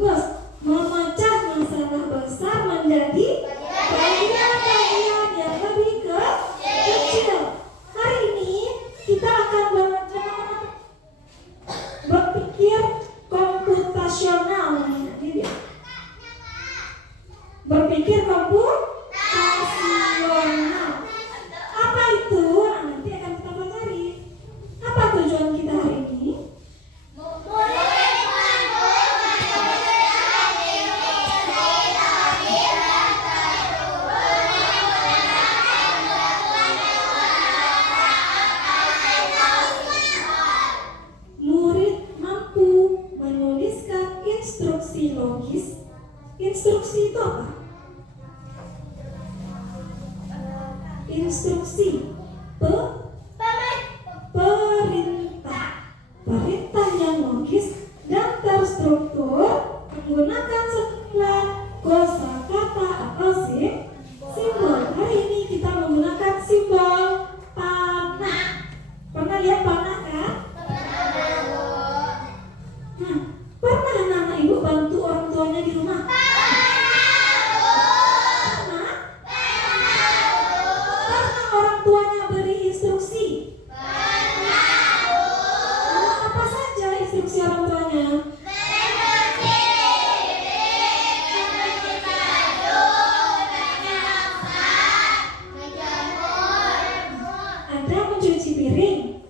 bagus. Memecah masalah besar menjadi bagian-bagian yang lebih kecil. Hari ini kita akan berpikir komputasional. Berpikir komputasional. Apa itu? Nanti akan kita pelajari. Apa tujuan kita hari ini? Murid mampu menuliskan instruksi logis. Instruksi itu apa? Instruksi perintah yang logis dan terstruktur menggunakan sejumlah kosakata atau simbol. Hari ini kita menggunakan simbol panah. Pernah lihat panah kan? Nah, pernah anak-anak ibu bantu orang tuanya di rumah? Orang tuanya beri instruksi. Apa saja instruksi orang tuanya? Ada mencuci piring,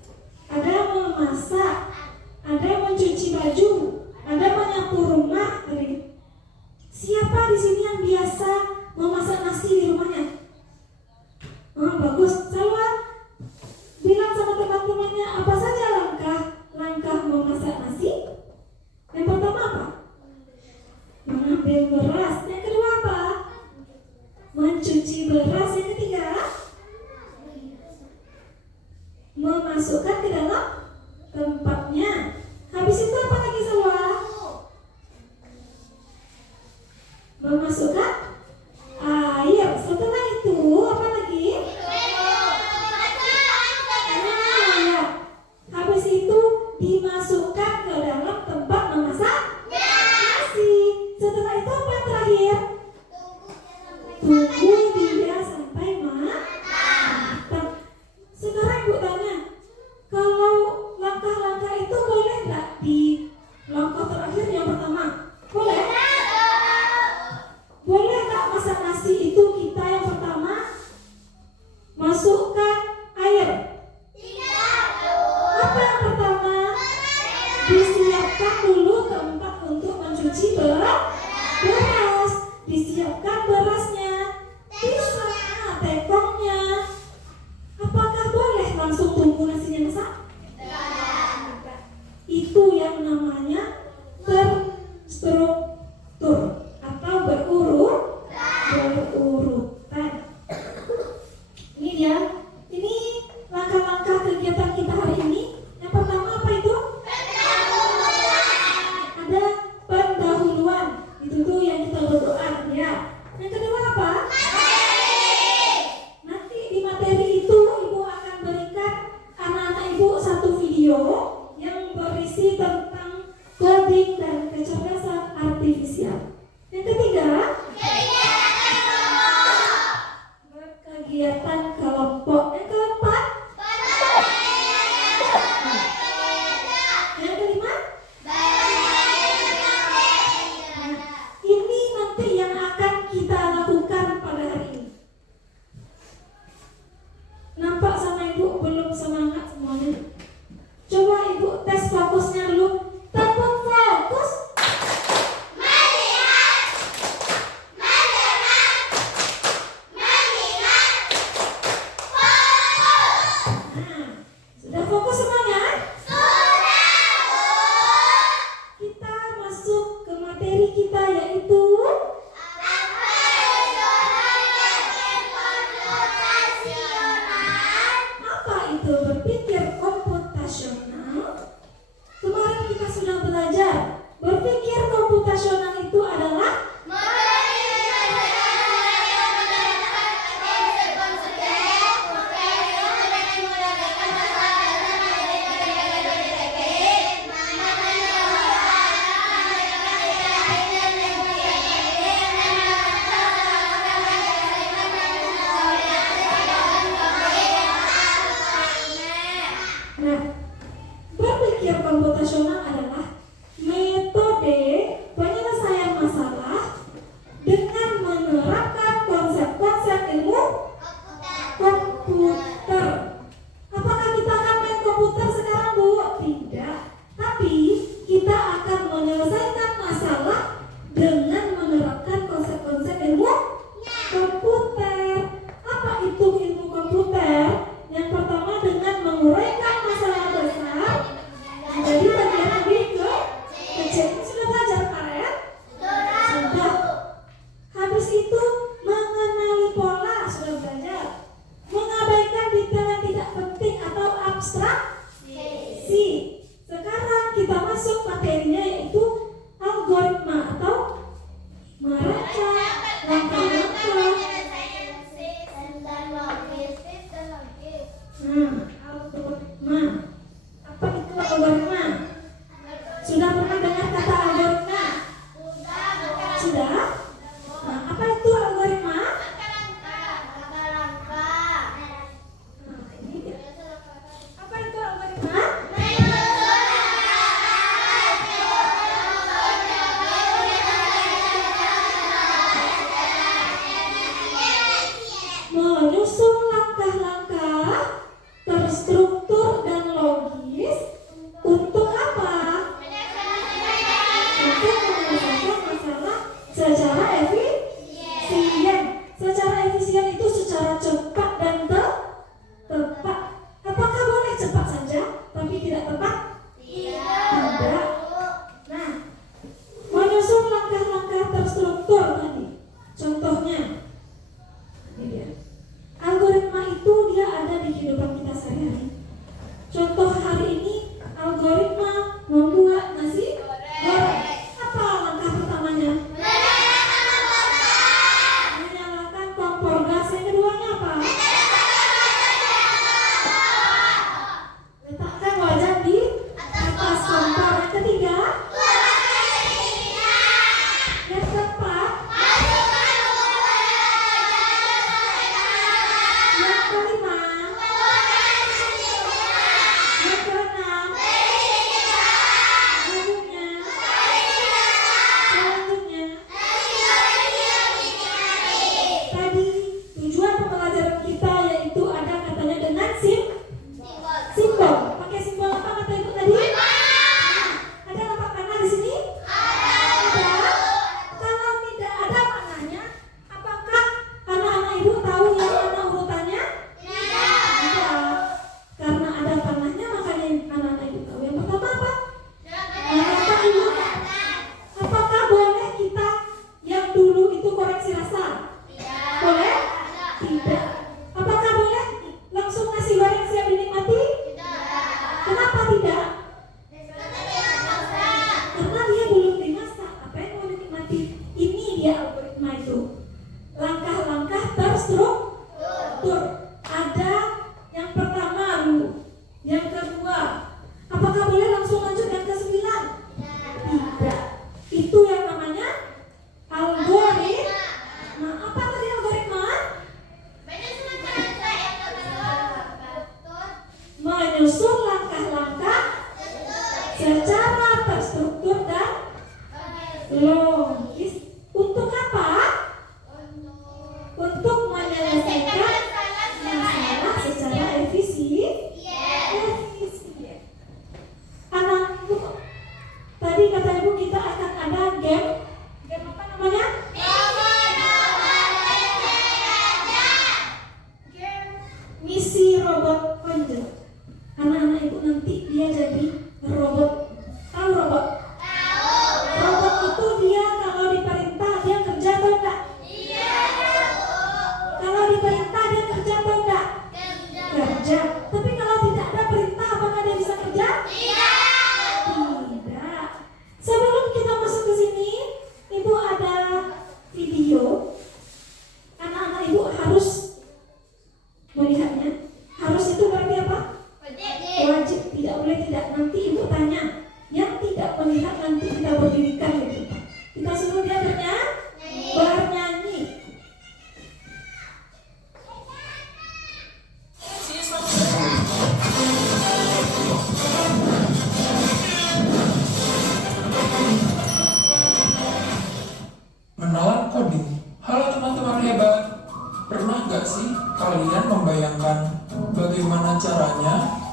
ada memasak, ada mencuci baju, ada menyapu rumah. Siapa di sini yang biasa memasak nasi di rumahnya? Bagus. Salwa bilang sama teman-temannya apa saja langkah memasak nasi. Yang pertama apa? Mengambil beras. Yang kedua apa? Mencuci beras. Yang ketiga memasukkan ke dalam tempatnya. Habis itu apa lagi Salwa? Memasukkan air. Setelah itu apa lagi? Habis itu dimasukkan ke dalam tempat memasak nasi. Setelah itu apa yang terakhir? Tunggu dia sampai matang. Sekarang ibu tanya, kalau langkah-langkah itu boleh nggak di langkah terakhir yang pertama? Boleh? Boleh nggak masak nasi itu kita yang pertama masukkan air? Apa yang pertama? Disiapkan dulu tempat untuk mencuci beras. Disiapkan berasnya. komputasional adalah metode penyelesaian masalah dengan menerapkan konsep-konsep ilmu komputer. Apakah kita akan main komputer sekarang, Bu? Tidak. Tapi kita akan menyelesaikan masalah dengan menerapkan konsep-konsep ilmu komputer. Apa itu ilmu komputer? Yang pertama dengan menguraikan masalah besar menjadi bagian lebih kecil. Sudah belajar kemarin? Sudah. Habis itu mengenali pola, sudah belajar. Mengabaikan detail yang tidak penting atau abstraksi. Sekarang kita masuk materinya, yaitu algoritma atau merancang langkah-langkah. Algoritma. Apa itu algoritma? Sudah pernah dengar kata algoritma? Sudah? Nah, apa itu algoritma? Ini dia. Apa itu algoritma? Menyusun langkah-langkah terstruktur dan logis untuk apa? Untuk menyelesaikan masalah secara efisien. Secara efisien itu secara cepat dan tepat. Apakah boleh cepat saja tapi tidak tepat? Tidak. Nah, menyusun langkah-langkah terstruktur tadi. Contohnya, ini dia. Algoritma itu dia ada di kehidupan kita sehari-hari. Contoh hari ini, algoritma membuat nasi goreng. Apa langkah pertamanya? Menyalakan kompor gas. Yang keduanya apa? Letakkan wajan di atas kompor. Yang ketiga? Yang keempat? Yang kelima? Yang keenam? Selanjutnya? Tadi tujuan pembelajaran kita yaitu ada katanya dengan simbol. Pakai simbol apa kata Ibu tadi? Ada lapak panah di sini? Ada. Kalau tidak ada panahnya, apakah anak-anak Ibu tahu yang mana urutannya? Tidak. Karena ada panahnya makanya anak-anak Ibu tahu. Yang pertama apa? Kata Ibu, apakah boleh kita yang dulu itu koreksi rasa? Boleh? Tidak. Apakah boleh langsung nasi goreng siap dinikmati? Kenapa tidak? Karena dia belum dimasak. Apa yang mau dinikmati? Ini dia algoritma itu. Langkah-langkah terstruktur. Ada yang pertama dulu. Yang kedua, apakah boleh langsung lanjut yang ke-9? Tidak. Itu yang namanya algoritma. Apa tadi algoritma? Menyusun langkah-langkah secara terstruktur dan logis. Untuk apa? Untuk menyelesaikan masalah secara efisien. Anak Ibu, tadi kata Ibu kita akan ada game. Game apa namanya? Game misi robot Ranger. Anak-anak Ibu nanti dia jadi robot. Tahu robot? Robot itu dia kalau di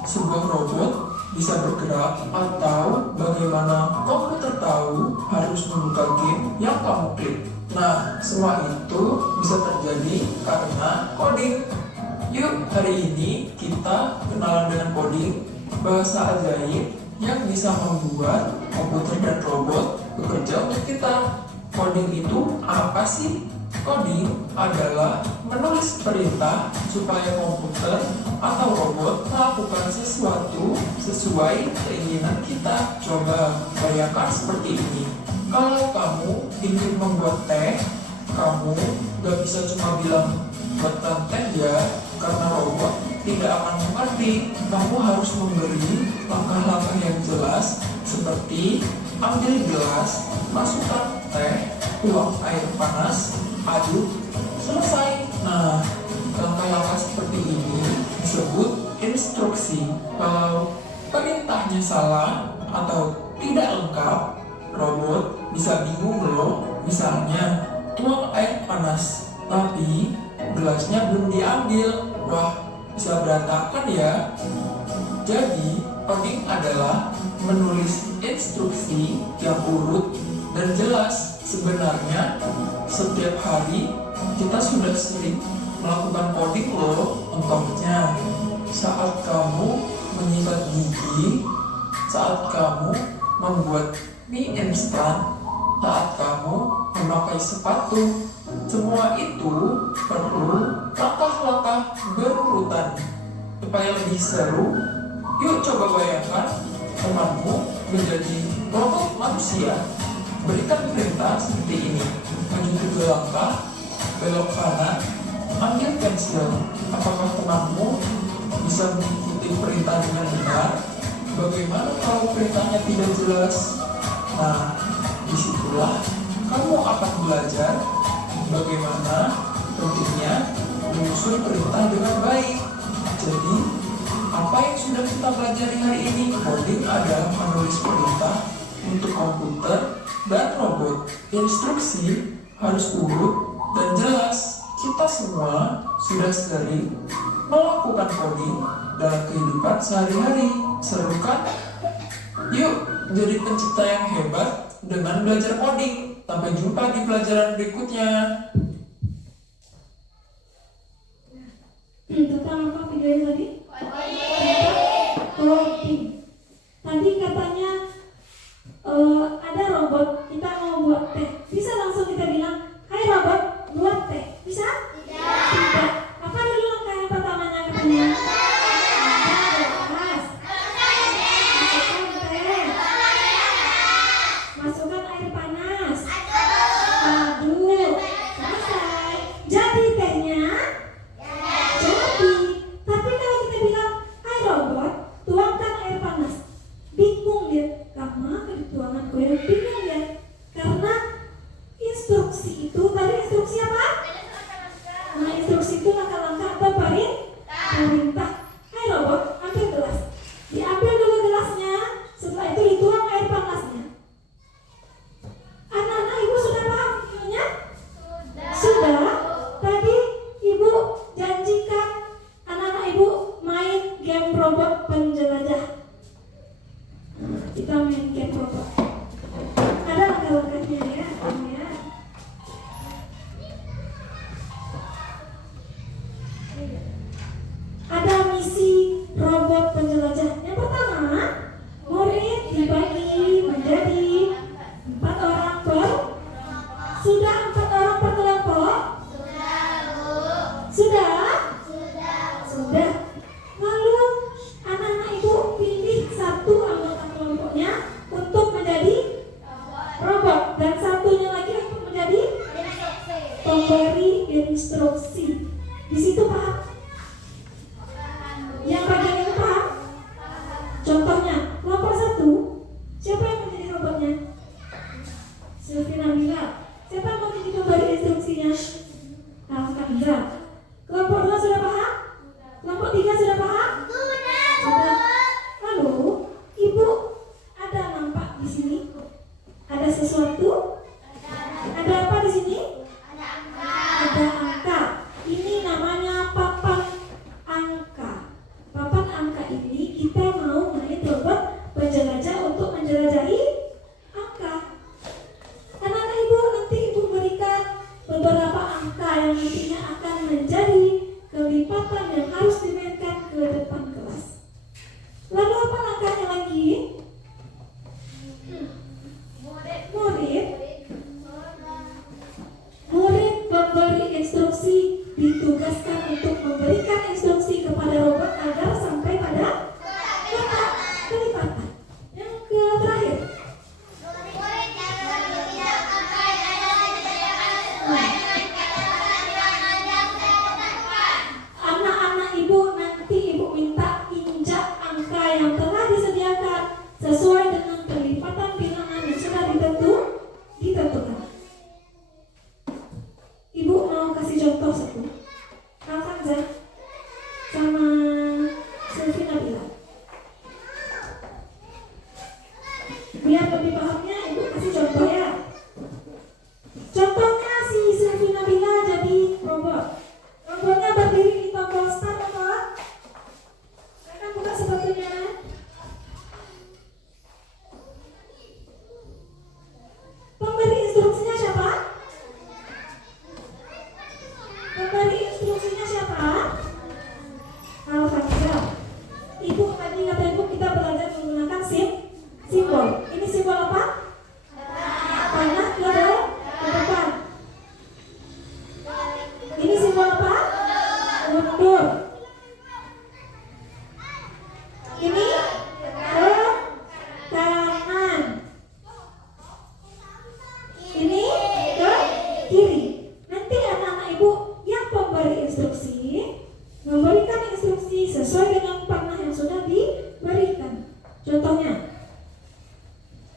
sebuah robot bisa bergerak atau bagaimana komputer tahu harus membuka game yang kamu klik. Nah, semua itu bisa terjadi karena coding. Yuk, hari ini kita kenalan dengan coding, bahasa ajaib yang bisa membuat komputer dan robot bekerja untuk kita. Coding itu apa sih? Coding adalah menulis perintah supaya komputer atau robot melakukan sesuatu sesuai keinginan kita. Coba bayangkan seperti ini. Kalau kamu ingin membuat teh, kamu gak bisa cuma bilang buatkan teh ya, karena robot tidak akan mengerti. Kamu harus memberi langkah-langkah yang jelas seperti ambil gelas, masukkan teh, tuang air panas, aduk, selesai. Nah, langkah-langkah seperti ini disebut instruksi. Kalau perintahnya salah atau tidak lengkap, robot bisa bingung loh. Misalnya, tuang air panas, tapi gelasnya belum diambil. Wah, bisa berantakan ya. Jadi, coding adalah menulis instruksi yang urut dan jelas. Sebenarnya, setiap hari kita sudah sering melakukan coding loh. Contohnya, saat kamu menyikat gigi, saat kamu membuat mie instan, saat kamu memakai sepatu. Semua itu perlu langkah-langkah berurutan. Supaya lebih seru, yuk coba bayangkan temanmu menjadi robot manusia. Berikan perintah seperti ini: maju 3 langkah, belok kanan, ambil pensil. Apakah temanmu bisa mengikuti perintah dengan benar? Bagaimana kalau perintahnya tidak jelas? Nah, disitulah kamu akan belajar bagaimana pentingnya menyusun perintah dengan baik. Jadi, apa yang sudah kita pelajari hari ini? Coding adalah menulis perintah untuk komputer dan robot. Instruksi harus urut dan jelas. Kita semua sudah sering melakukan coding dalam kehidupan sehari-hari. Seru kan? Yuk, jadi pencipta yang hebat dengan belajar coding. Sampai jumpa di pelajaran berikutnya. Tentang apa videonya tadi? Coding. Tadi katanya ada robot, kita mau buat teh. Bisa langsung kita bilang, hai robot, buat teh. Bisa? Tidak. Apa dulu langkah yang pertamanya katanya? Masukkan air panas. Aduk. Selesai. Jadi tehnya? Jadi. Tapi kalau kita bilang, hai robot, tuangkan air panas. Bingung dia. Karena dituangan kue bingung dia. Karena instruksi itu, tadi instruksi apa? Nah, instruksi itu langkah-langkah atau perintah. Hai robot, ambil gelas. Diambil dulu gelasnya. Setelah itu dituang air panasnya. Anak-anak ibu sudah paham videonya? Sudah. Tadi ibu janjikan anak-anak ibu main game robot penjelajah. Kita main game robot. Ada langkah-langkahnya ya. Ada misi robot penjelajah. Yang pertama, murid dibagi menjadi 4 orang per. Sudah 4 orang per kelompok? Sudah? Sudah. Lalu anak-anak ibu pilih satu anggota kelompoknya untuk menjadi robot dan satunya lagi untuk menjadi pemberi instruksi. Di situ paham? Yang bagian itu paham? Contohnya, kelompok 1, siapa yang menjadi robotnya? Sylvina Mila. Siapa yang mau jadi pemberi instruksinya? Alhamdulillah. Kelompok 2 sudah paham? Kelompok 3 sudah paham? Sudah. Lalu, ibu ada nampak di sini? Ada sesuatu? Ada apa di sini? Ada angka. Ini namanya papan angka. Papan angka ini Biar lebih pahamnya, Ibu kasih contoh ya. Contohnya si Sylvie Nabila jadi robot. Robotnya berdiri di tombol start apa? Mereka buka sepatunya. Pemberi instruksinya siapa? Pemberi instruksinya siapa? Alhamdulillah. Ibu tadi kata Ibu kita belajar menggunakan simbol. Ini simbol apa? Panah ke depan. Ini simbol apa? Mundur. Ini ke kanan. Ini ke kiri. Nanti anak-anak Ibu yang pemberi instruksi memberikan instruksi sesuai dengan panah yang sudah diberikan. Contohnya,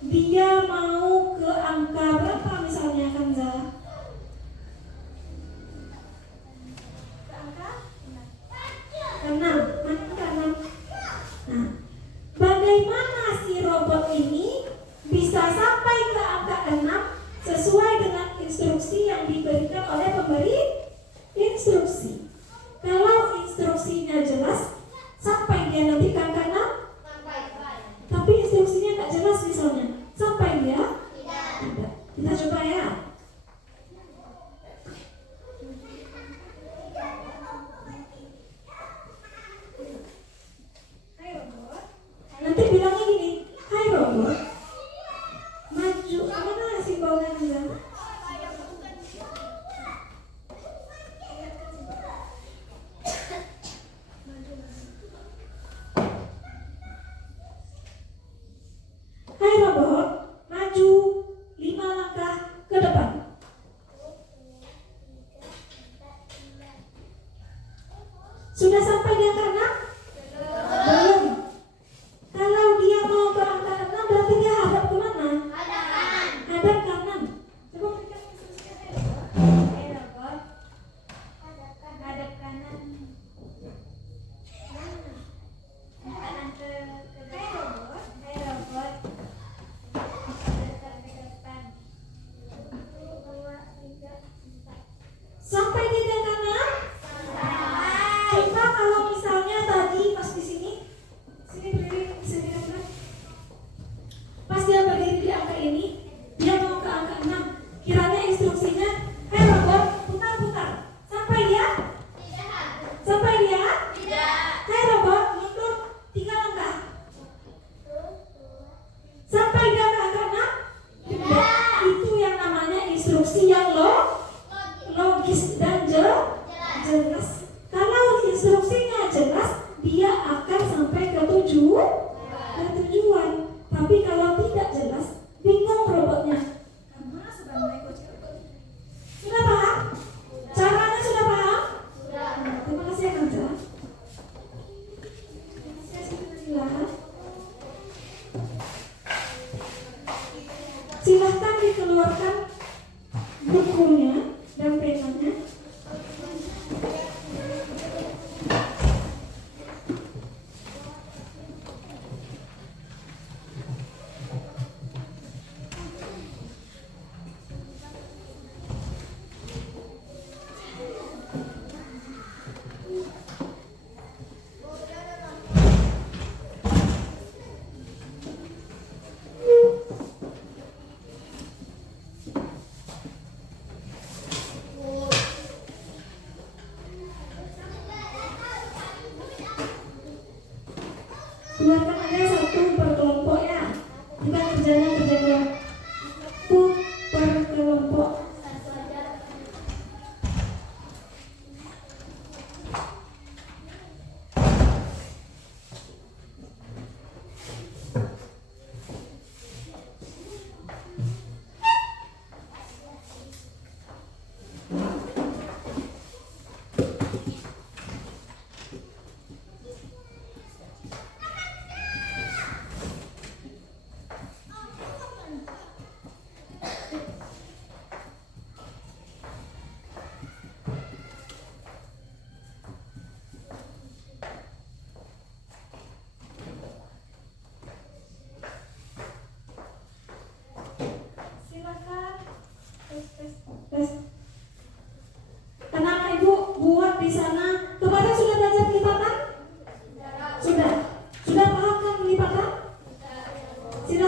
dia mau ke angka berapa misalnya, Kanza? Ke angka 6. Angka 6. Nah, bagaimana si robot ini bisa sampai ke angka 6 sesuai dengan instruksi yang diberikan oleh pemberi instruksi? Kalau instruksinya jelas, sampai dia nanti ke angka 6. Tapi instruksinya nggak jelas misalnya, sampai dia tidak. Kita coba ya. Hai robot. Nanti bilangnya gini, hai robot, maju. Mana simbolnya dia? Hai robot, maju 5 langkah ke depan. Sudah sampai di angka 6? Belum. Kalau dia mau ke angka 6 berarti dia hadap kemana? Hadap kanan. Coba berikan instruksinya. Hai robot, hadap kanan. Hai robot. Sampai di angka 6? Coba kalau misalnya tadi pas di sini berdiri, bisa dilihat. Pas dia berdiri di angka ini, dia mau ke angka 6. Kiranya instruksinya, hai robot, putar-putar. Sampai dia? Sampai dia? Hai robot, mundur 3 langkah. Sampai dia ke angka 6? Tidak. Itu yang namanya instruksi yang logis dan jelas. Kalau instruksinya jelas, dia akan sampai ke tujuan. Tapi kalau tidak jelas, bingung robotnya. Sudah paham? Caranya sudah paham? Terima kasih ya Kanza. Silahkan dikeluarkan bukunya dan penanya.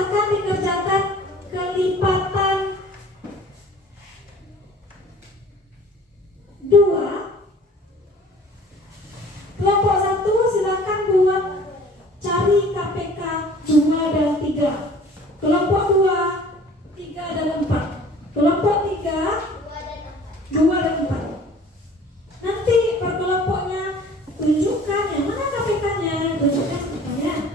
silakan dikerjakan kelipatan 2. Kelompok 1 silakan buat cari KPK 2 dan 3. Kelompok 2 3 dan 4. Kelompok 3 2 dan 4. Nanti per kelompoknya tunjukkan yang mana KPK-nya, tunjukkan katanya.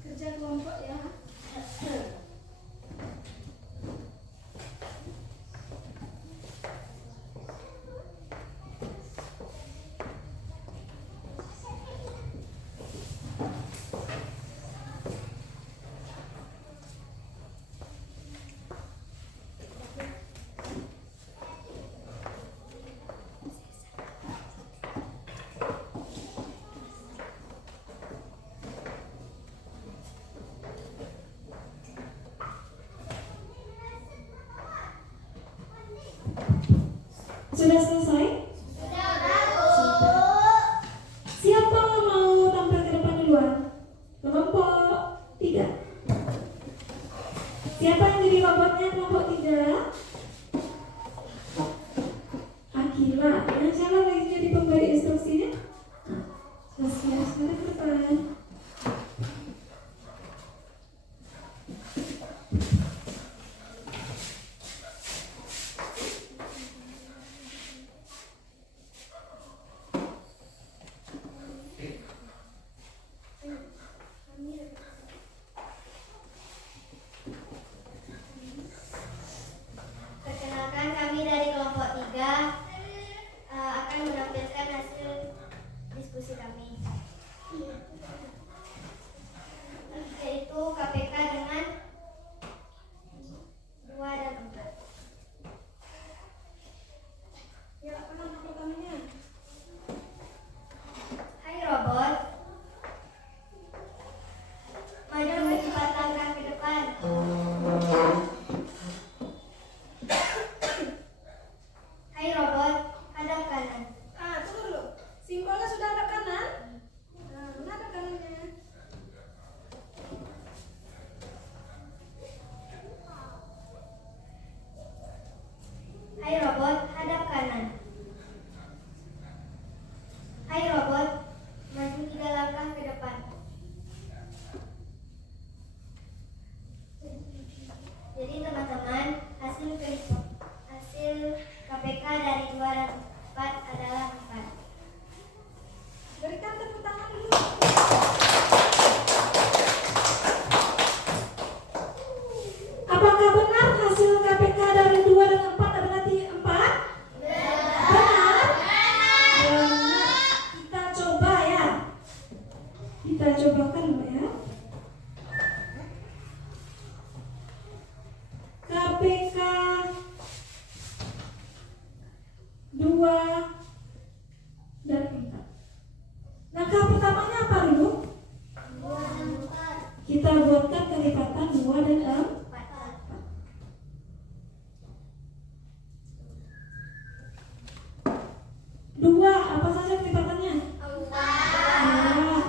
Kerja kelompok ya. Sudah selesai? Siapa mau tampil ke depan duluan? Kelompok 3. Siapa yang jadi robotnya kelompok 3? Akila. Yang siapa lagi jadi pemberi instruksinya? Selesai, sekarang ke depan. Perkenalkan, kami dari kelompok 3 akan menampilkan hasil diskusi kami, yaitu KPK dengan 2 dan 4. Ya, mana pertamanya? Hai robot, maju 4 langkah ke depan. Hai robot, hadap kanan. Tunggu dulu. Simbolnya sudah ada kanan? Mana ada kanannya? Hai robot, hadap kanan. Hai robot, maju 3 langkah ke depan. Jadi teman-teman, hasil KPK dari 2 dan 4 adalah 4. Berikan tepuk tangan dulu. Apakah benar hasil KPK dari 2 dan 4 adalah 4? Benar? Benar. Kita coba ya. Kita cobakan dulu ya. KPK 2 dan 4. Langkah pertamanya apa dulu? Kita buatkan kelipatan 2 dan 4. Dua, apa saja kelipatannya? 4.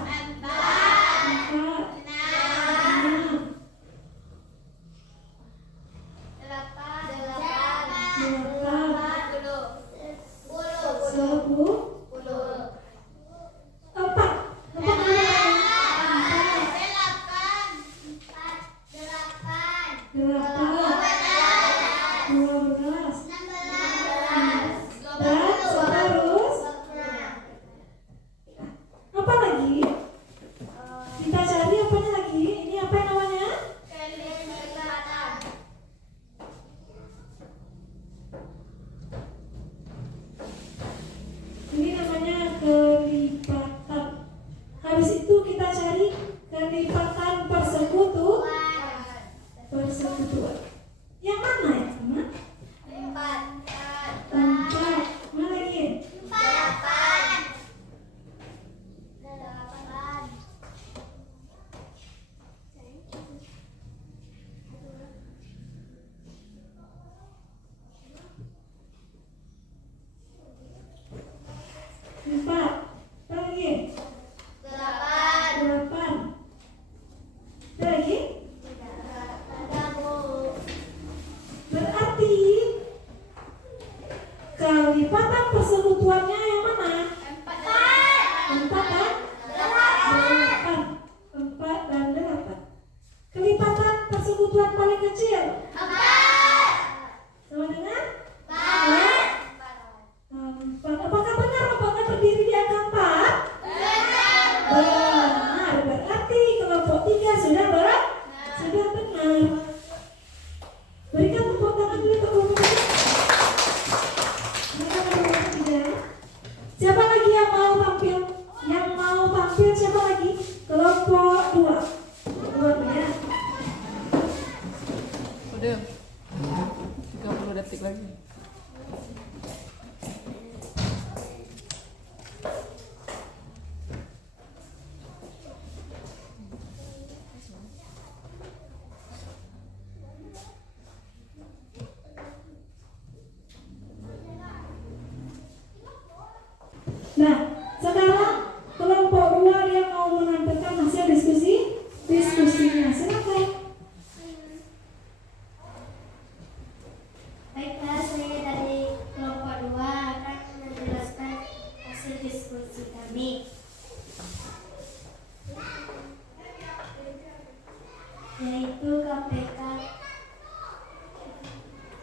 yaitu KPK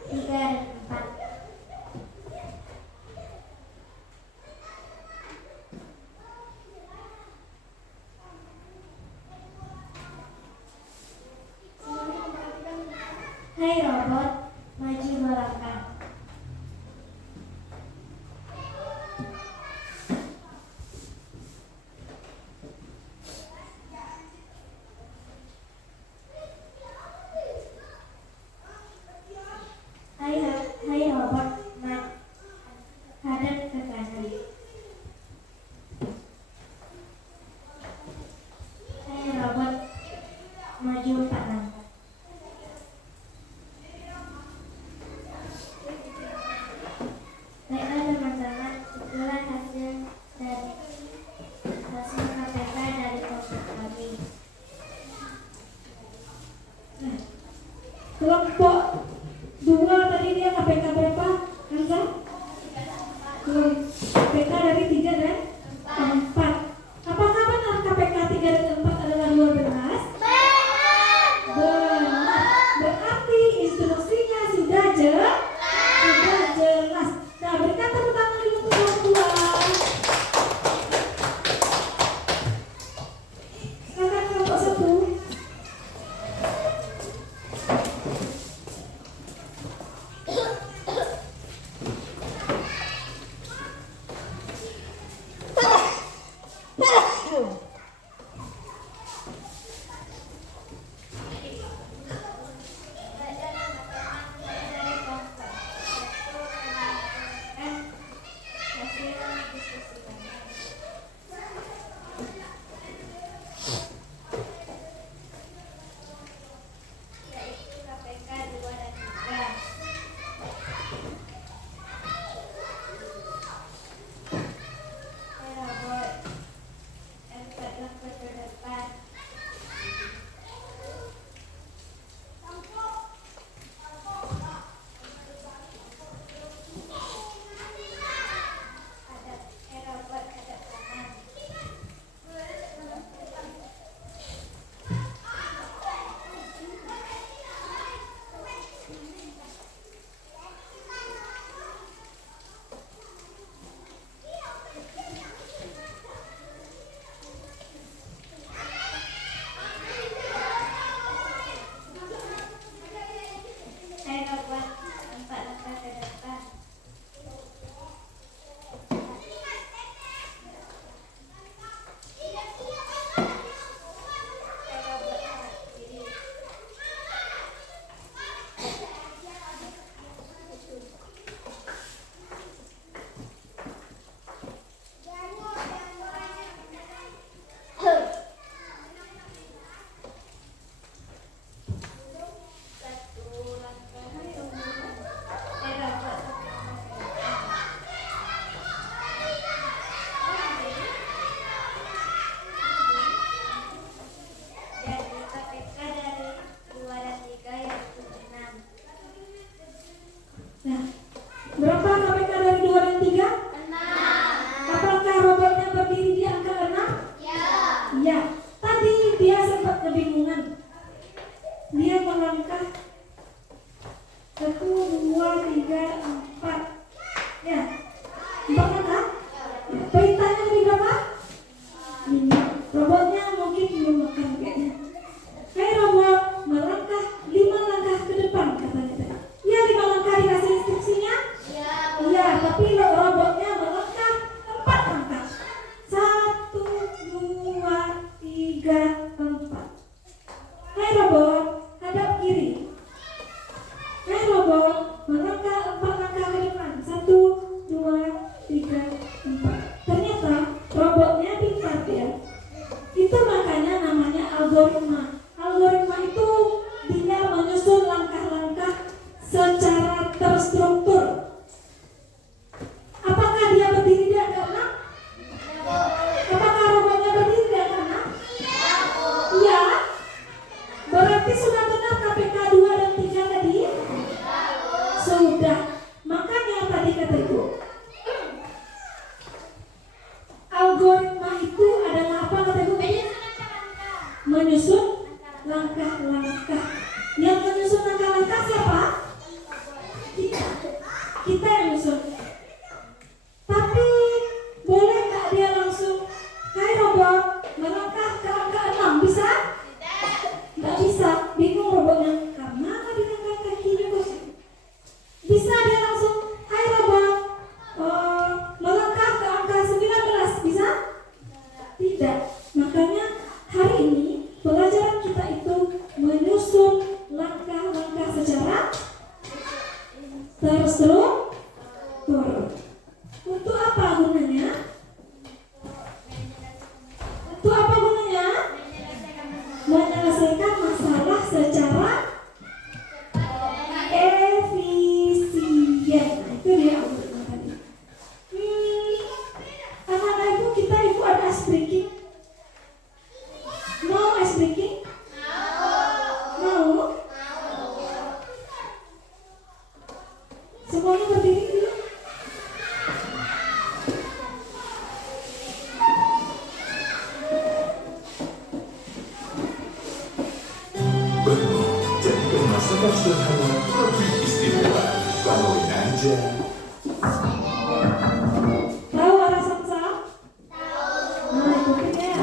3 dan 4. Hai robot, maju melangkah. Hai robot, hadap ke kanan. Hai robot, maju 4 langkah. Baiklah teman-teman, itulah hasil KPK dari kelompok kami. Kelompok 2 tadi dia KPK berapa? Hamzah? KPK dari 3 dan 4. Apakah benar KPK 3 dan 4 adalah 12? Benar. Berarti instruksinya sudah jelas. Nah, berikan tepuk tangan dulu untuk kelompok 2. Silakan kelompok 1. Nah, berapa KPK dari 2 dan 3? 6. Apakah robotnya berdiri di angka 6? Ya. Tadi dia sempat kebingungan. Dia melangkah 1, 2, 3, 4. Ya. 4 langkah? Perintahnya tadi berapa? 5. Robotnya mungkin belum makan kayaknya. Hai robot, melangkah 5 langkah ke depan katanya tadi. Ya, 5 langkah dikasih instruksinya? Iya, tapi robotnya melangkah 4 langkah. 1, 2, 3, 4. Hai robot, hadap kiri. Hai robot, melangkah 4 langkah ke depan. 1, 2, 3, 4. Ternyata robotnya pintar ya. Itu makanya namanya algoritma. Algoritma itu dia menyusun langkah-langkah secara terstruktur. Apakah dia berdiri di angka 6? Apakah robotnya berdiri di angka 6? Iya. Berarti sudah benar KPK 2 dan 3 tadi? Sudah. Makanya tadi kata Ibu, algoritma itu adalah apa kata Ibu? Menyusun langkah-langkah. Yang menyusun langkah-langkah siapa? Kita. Kita yang menyusun. Tapi boleh nggak dia langsung, hai robot, melangkah ke angka 6, bisa? Nggak bisa, bingung robotnya. Karena di langkah kakinya bos. Bisa dia langsung, hai robot, melangkah ke angka 19, bisa? Tidak. Makanya hari ini pelajaran kita itu menyusun langkah-langkah secara terstruktur. Untuk apa gunanya? Untuk apa gunanya? Menyelesaikan masalah secara efisien. Nah, itu dia algoritma tadi. Anak-anak ibu, ibu ada ice breaking? Mau ice breaking? Mau? Semuanya berdiri dulu. Benih, jadikan masakan sederhana lebih istimewa. Bangun aja. Tahu arah samsam? Nah, ikutin ya.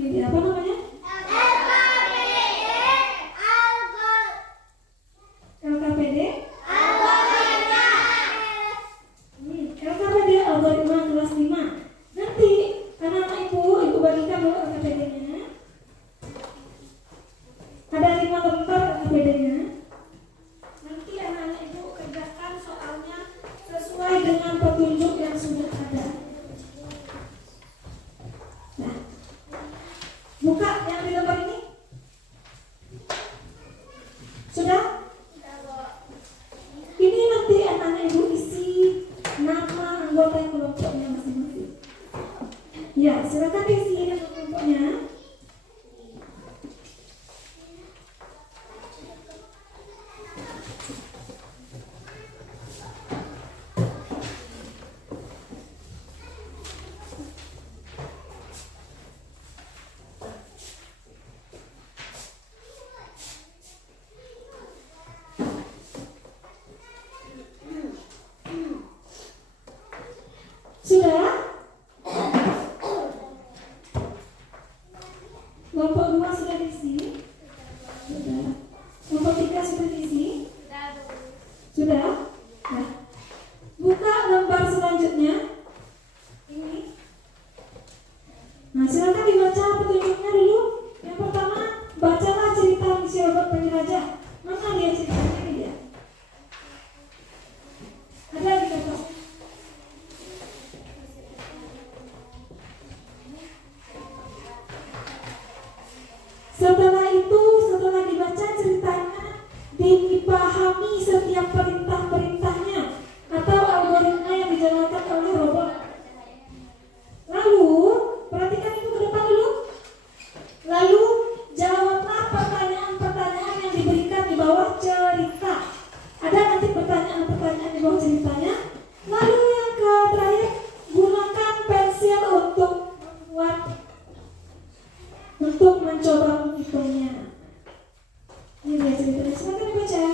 Ini apa namanya? LKPD? LKPD algoritma kelas 5. Nanti anak-anak ibu bagikan dulu LKPD-nya. Ada 5 lembar LKPD-nya. Nanti anak-anak ibu kerjakan soalnya sesuai dengan petunjuk yang sudah ada. Nah, buka yang di lembar ini. Sudah? Ini nanti anak-anak ibu isi nama anggota kelompoknya masing-masing. Ya, silakan diisi nama kelompoknya. Kelompok 2 sudah diisi? Sudah. Kelompok 3 sudah diisi? Sudah? Nah. Buka lembar selanjutnya. Ini. Nah, silakan dibaca petunjuknya dulu. Yang pertama, bacalah cerita misi Robert Panjaraja. Mana dia ceritanya? Ini dia. Ada di kertas. Setelah itu, setelah dibaca ceritanya, dipahami setiap perintah-perintahnya atau algoritma yang dijalankan oleh robot. Lalu, perhatikan itu ke depan dulu. Lalu, jawablah pertanyaan-pertanyaan yang diberikan di bawah cerita. Ada nanti pertanyaan-pertanyaan di bawah ceritanya. Lalu yang terakhir, gunakan pensil untuk mencoba menghitungnya. Ini dia ceritanya. Silakan dibaca.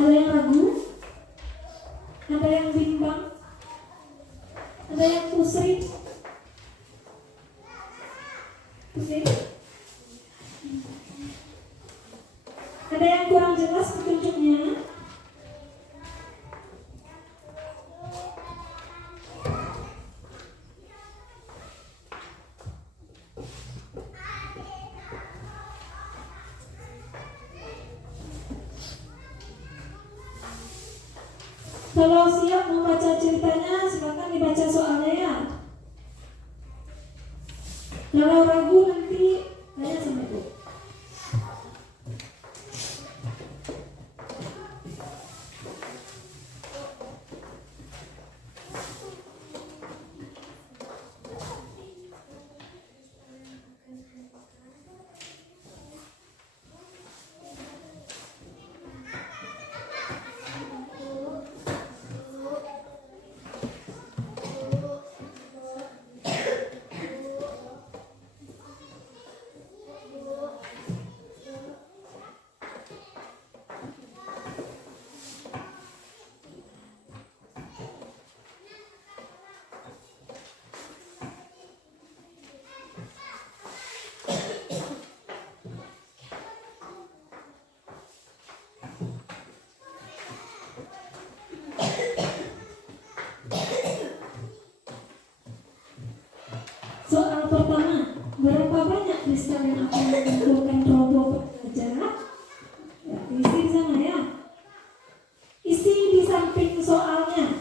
Ada yang ragu? Ada yang bimbang? Ada yang pusing? Pusing? Ada yang kurang jelas petunjuknya? Kalau siap membaca ceritanya, silakan dibaca soalnya ya. Kalau ragu nanti tanya sama ibu. Soal pertama, berapa banyak kristal yang akan mengumpulkan robot pelajar? Ya, isi di sana ya. Isi di samping soalnya.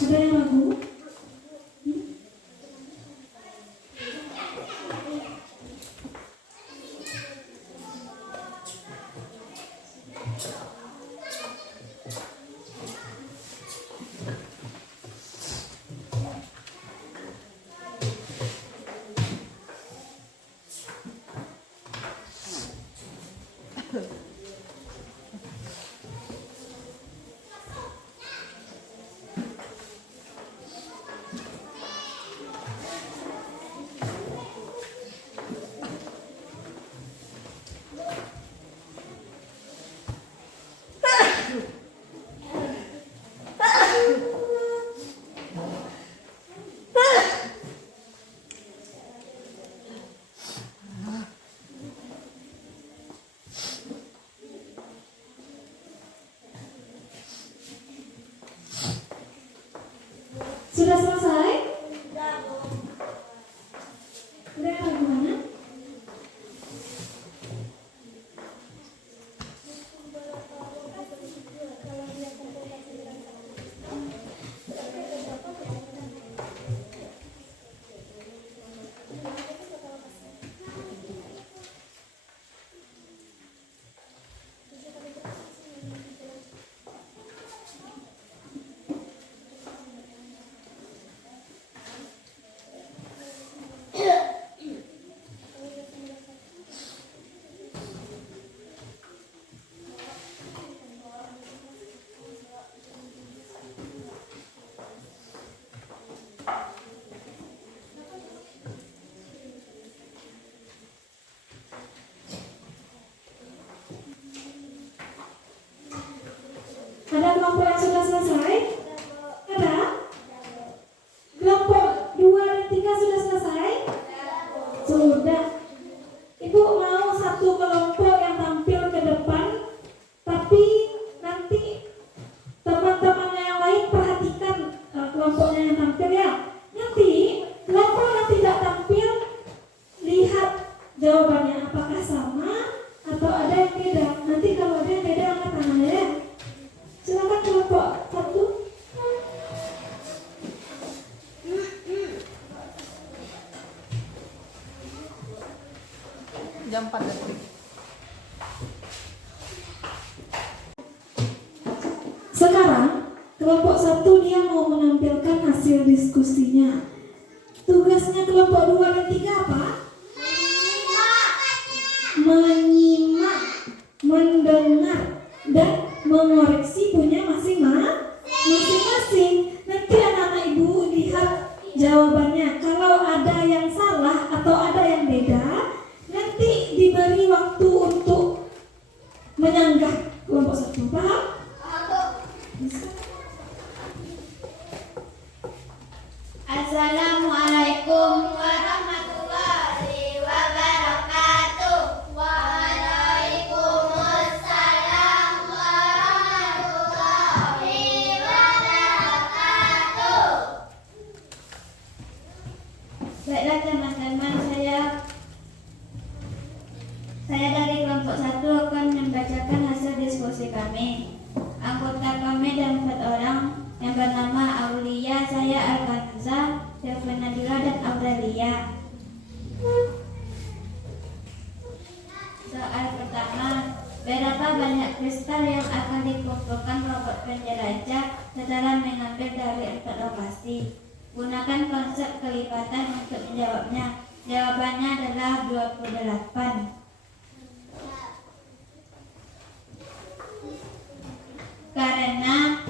Ada yang ragu? Sudah selesai? Udah bagaimana? Ada kelompok yang sudah selesai? Ada? Kelompok 2 dan 3 sudah selesai? Sudah. Ibu mau satu kelompok yang tampil ke depan, tapi nanti teman-temannya yang lain perhatikan kelompoknya yang tampil ya. Nanti kelompok yang tidak tampil lihat jawabannya apakah sama atau ada yang beda. Nanti kalau ada yang beda angkat tangannya ya. Silakan kelompok 1. Jam 4 detik. Sekarang kelompok 1 dia mau menampilkan hasil diskusinya. Tugasnya kelompok 2 dan 3 apa? Menyimak, mendengar, dan mengoreksi punya masing-masing. Nanti anak-anak ibu lihat jawabannya. Kalau ada yang salah atau ada yang beda, nanti diberi waktu untuk menyanggah kelompok 1. Paham? Bisa. Assalamualaikum warahmatullahi wabarakatuh. Waalaikumsalam warahmatullahi wabarakatuh. Baiklah teman-teman, saya dari kelompok 1 akan membacakan hasil diskusi kami. Anggota kami ada 4 orang yang bernama Aulia, saya Alkanza, Devin Nadila, dan Aurelia. Soal pertama, berapa banyak kristal yang akan dikumpulkan robot penjelajah setelah mengambil dari 4 lokasi? Gunakan konsep kelipatan untuk menjawabnya. Jawabannya adalah 28. Karena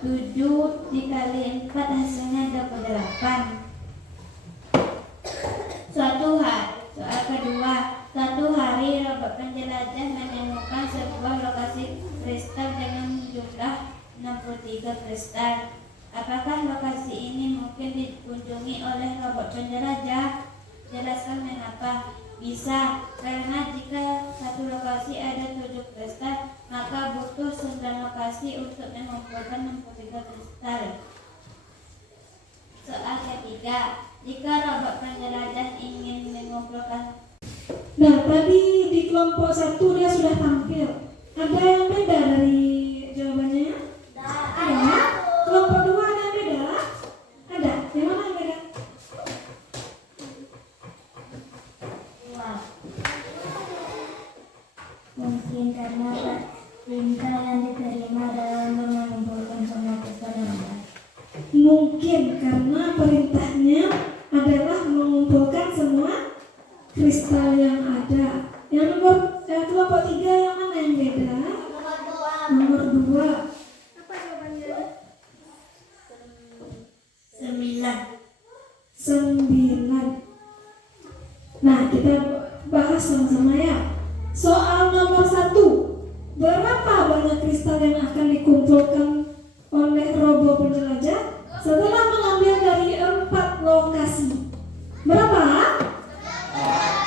7 dikali 4 hasilnya 28. Soal kedua, suatu hari robot penjelajah menemukan sebuah lokasi kristal dengan jumlah 63 kristal. Apakah lokasi ini mungkin dikunjungi oleh robot penjelajah? Jelaskan mengapa. Bisa, karena jika satu lokasi ada 7 kristal, maka butuh 9 lokasi untuk mengumpulkan 63 kristal. Soal ketiga, jika robot penjelajah ingin mengumpulkan. Nah, tadi di kelompok 1 dia sudah tampil. Ada yang beda dari jawabannya? Ya. Kelompok 2 ada yang beda? Mungkin karena perintahnya adalah mengumpulkan semua kristal yang ada. Yang kelompok 3 yang mana yang beda? Nomor 2. Apa jawabannya? 9. Nah, kita bahas sama-sama ya. Soal nomor 1. Berapa banyak kristal yang akan dikumpulkan oleh robo penjelajah setelah mengambil dari 4 lokasi? Berapa?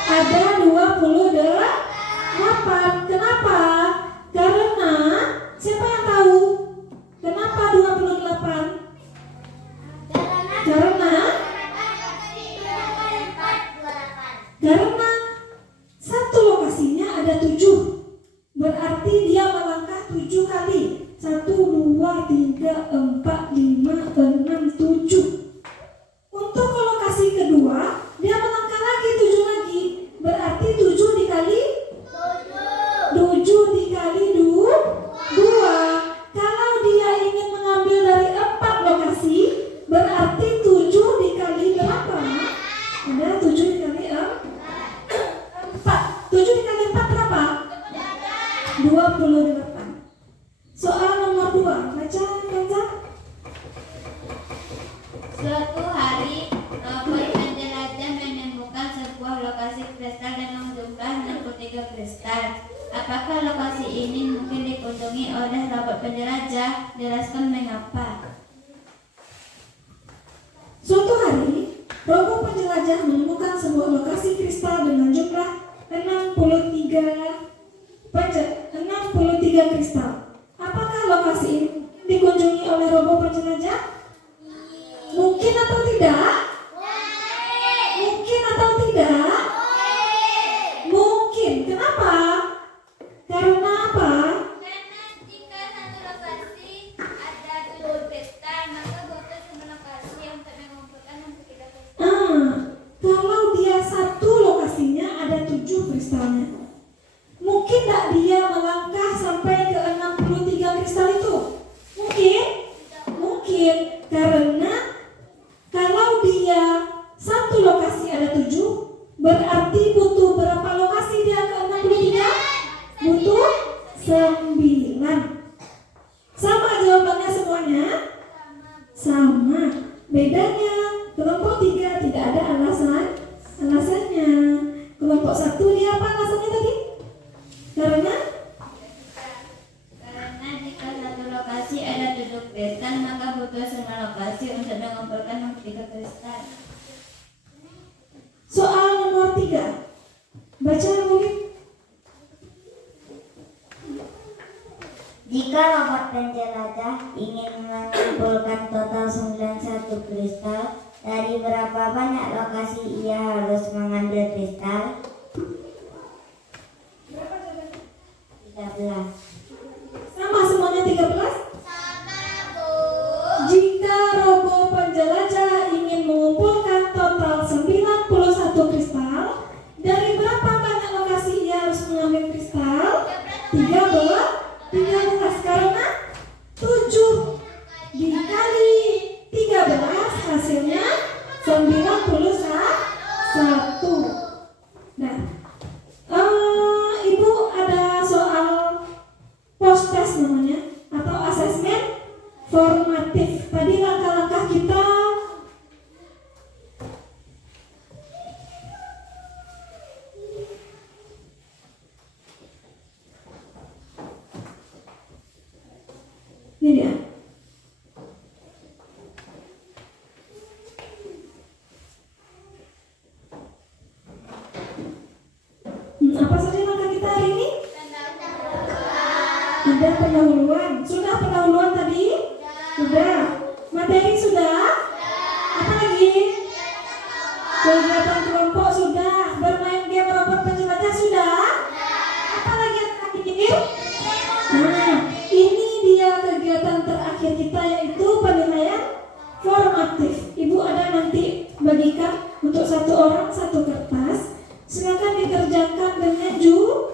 Ada 28. Kenapa? Karena siapa yang tahu? Kenapa 28? Karena satu lokasinya ada 7. Berarti dia melangkah 7 kali. 1, 2, 3, 4, 5, 6, 7. Untuk ke lokasi kedua, dia melangkah lagi 7 lagi. Berarti 7 dikali 2. Kalau dia ingin mengambil dari 4 lokasi, berarti 7 dikali berapa? Ada 7 dikali 4. 7 dikali 4 berapa? 28. Soal nomor 2, baca Kenza. Suatu hari, robot penjelajah menemukan sebuah lokasi kristal dengan jumlah 63 kristal. Apakah lokasi ini mungkin dikunjungi oleh robot penjelajah? Jelaskan mengapa. Suatu hari, robot penjelajah menemukan sebuah lokasi kristal dengan jumlah 63 kristal. Apakah lokasi ini dikunjungi oleh robot penjelajah? Mungkin atau tidak? Mungkin atau tidak? Mungkin. Kenapa? Karena apa? Karena jika satu lokasi ada 7 kristal, maka butuh 9 lokasi untuk mengumpulkan 63 kristal. Kalau dia satu lokasinya ada 7 kristalnya, mungkin tak dia melangkah sampai ke 63 kristal itu? Mungkin? Mungkin. Karena kalau dia satu lokasi ada 7, berarti butuh berapa lokasi dia ke 63? Butuh 9. Sama jawabannya semuanya? Sama. Bedanya kelompok 3 tidak ada alasannya. Kelompok 1 dia apa alasannya tadi? Karena jika satu lokasi ada 7 kristal, maka butuh 9 lokasi untuk mengumpulkan 63 kristal. soal nomor 3, baca murid. Jika robot penjelajah ingin mengumpulkan total 91 kristal, dari berapa banyak lokasi ia harus mengambil kristal? 13. Sama semuanya 13? Sama, Bu. Jika robot penjelajah ingin mengumpulkan total 91 kristal, dari berapa banyak lokasi ia harus mengambil kristal? 13. Karena 7 dikali 13 hasilnya 91. Nah, Ibu ada soal post test namanya atau asesmen formatif. Tadi langkah-langkah kita ini dia. Apa saja langkah kita hari ini? Ada pendahuluan. Sudah pendahuluan tadi? Sudah. Materi sudah? Apa lagi? Kegiatan kelompok sudah. Bermain game robot penjelajah sudah? Apa lagi yang terakhir? Nah, ini dia kegiatan terakhir kita, yaitu penilaian formatif. Ibu ada nanti bagikan untuk satu orang satu kertas. Silakan dikerjakan dengan jujur.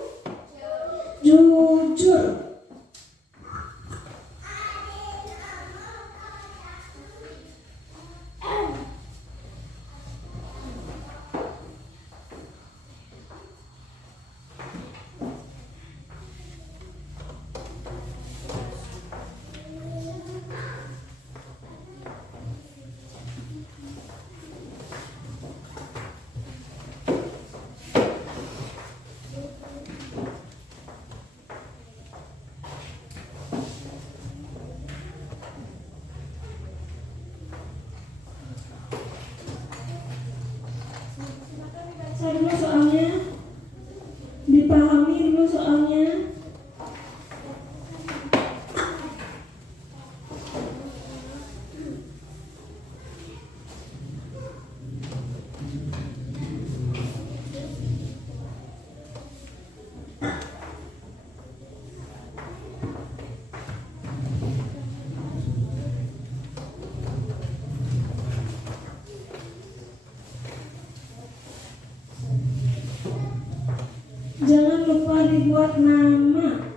dibuat nama,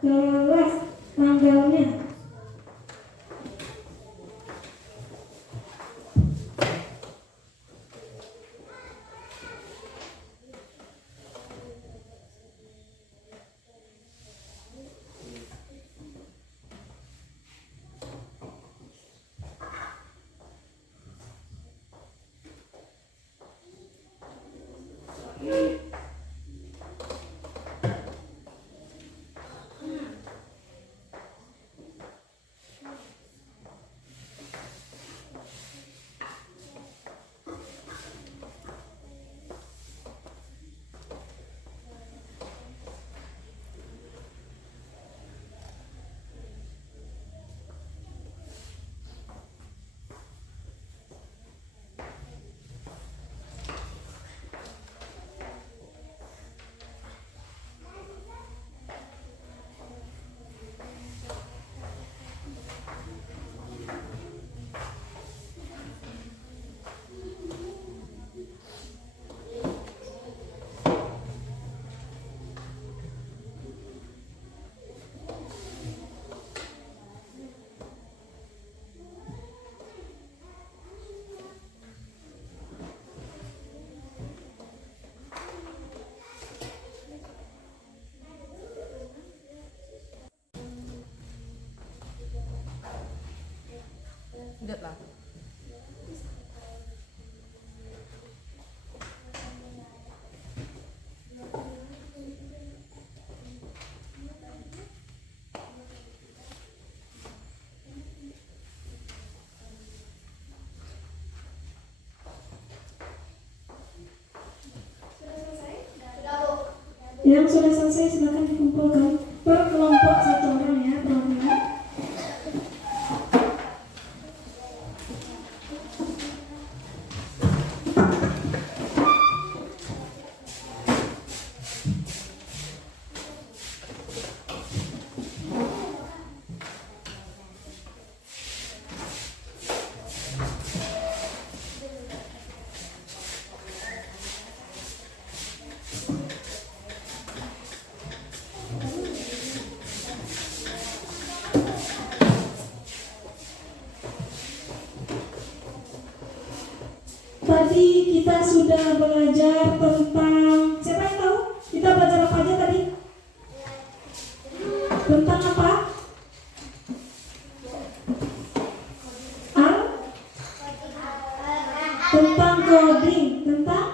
kelas, tanggalnya. Udah lah. Yang sudah selesai silakan dikumpulkan per kelompok satu orang ya, perwakilan. Tadi kita sudah belajar tentang, siapa yang tahu? Kita belajar apa aja tadi? Tentang apa? Tentang coding, tentang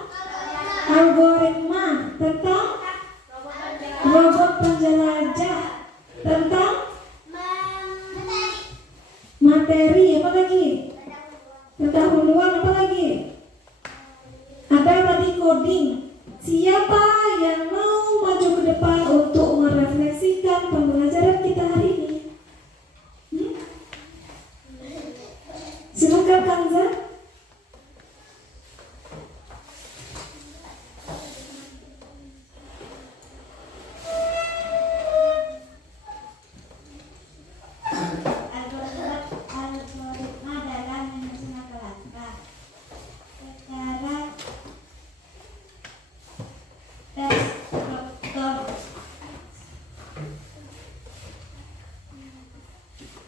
algoritma, tentang robot penjelajah, tentang materi, apa lagi? Pendahuluan, apa lagi? Ada tadi coding. Siapa yang mau maju ke depan untuk merefleksikan pembelajaran kita hari ini? Silakan Kanza. Algoritma dalam menyusun langkah. Secara terstruktur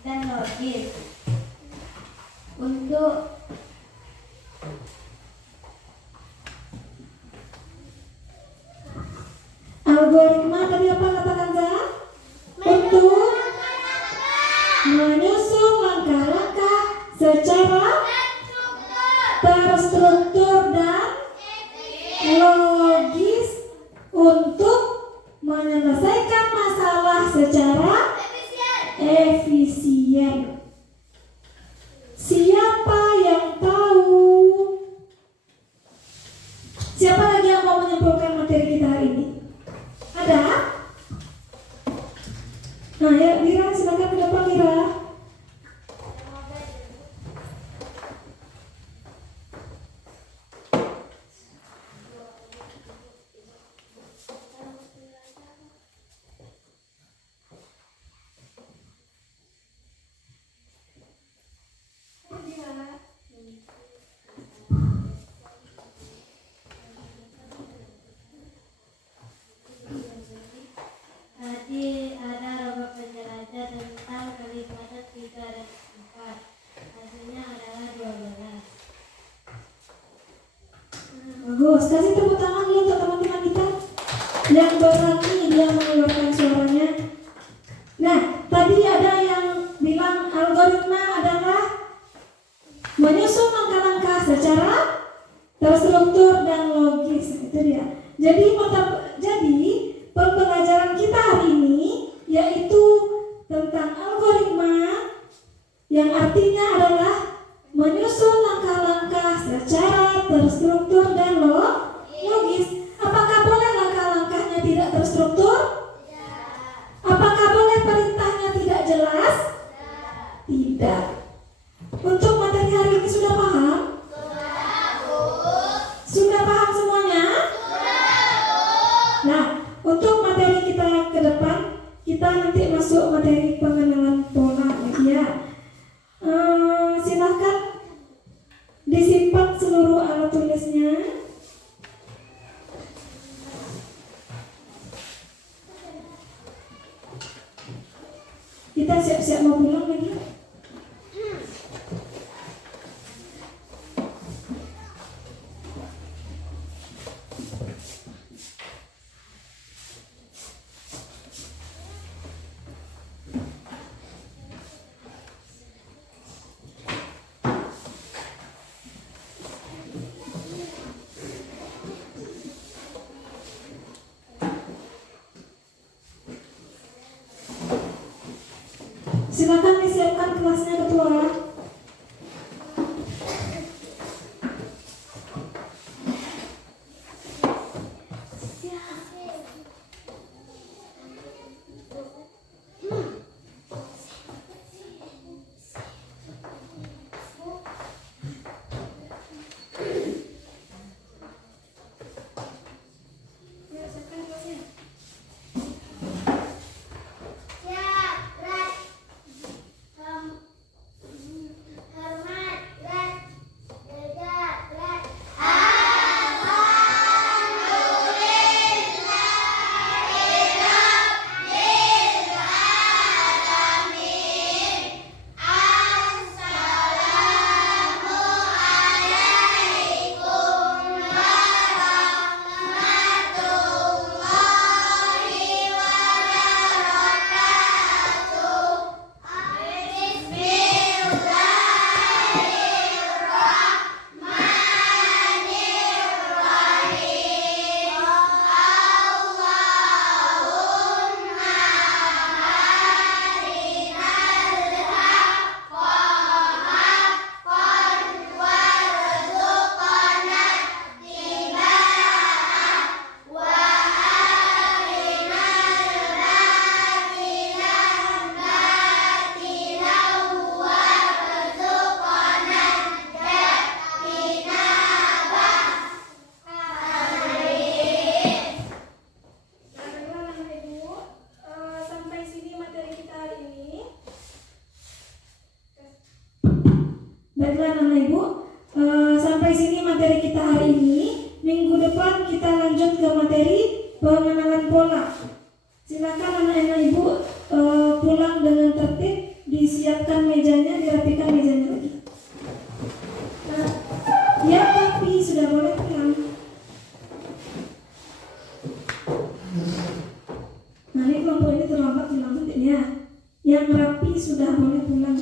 dan logis untuk Algoritma tadi apa kata Kanza? Untuk menyusun langkah-langkah secara terstruktur dan logis untuk menyelesaikan masalah secara efisien. Siapa yang tahu? Siapa lagi yang mau menyimpulkan materi kita hari ini? Ada? Nah ya, Lira silakan ke depan Lira. Bagus. Kasih tepuk tangan dulu untuk teman-teman kita yang berani dia mengeluarkan suaranya. Nah, tadi ada yang bilang algoritma adalah menyusun langkah-langkah secara terstruktur dan logis. Itu dia. Jadi pembelajaran kita hari ini yaitu tentang algoritma, yang artinya adalah menyusun langkah-langkah secara terstruktur dan logis. Apakah boleh langkah-langkahnya tidak terstruktur? Apakah boleh perintahnya tidak jelas? Tidak. Untuk materi hari ini sudah paham? Sudah paham semuanya? Nah, untuk materi kita ke depan, kita nanti masuk materi pengenalan pola ya. Silahkan disimpan seluruh alat tulisnya. Kita siap-siap mau pulang lagi. Silakan disiapkan kelasnya ketua. Baiklah Anak Ibu, sampai sini materi kita hari ini. Minggu depan kita lanjut ke materi pengenalan pola. Silakan anak-anak Ibu pulang dengan tertib, disiapkan mejanya, dirapikan mejanya lagi. Yang rapi sudah boleh pulang. Nah, ini kelompok ini terlambat pulang nantinya. Yang rapi sudah boleh pulang.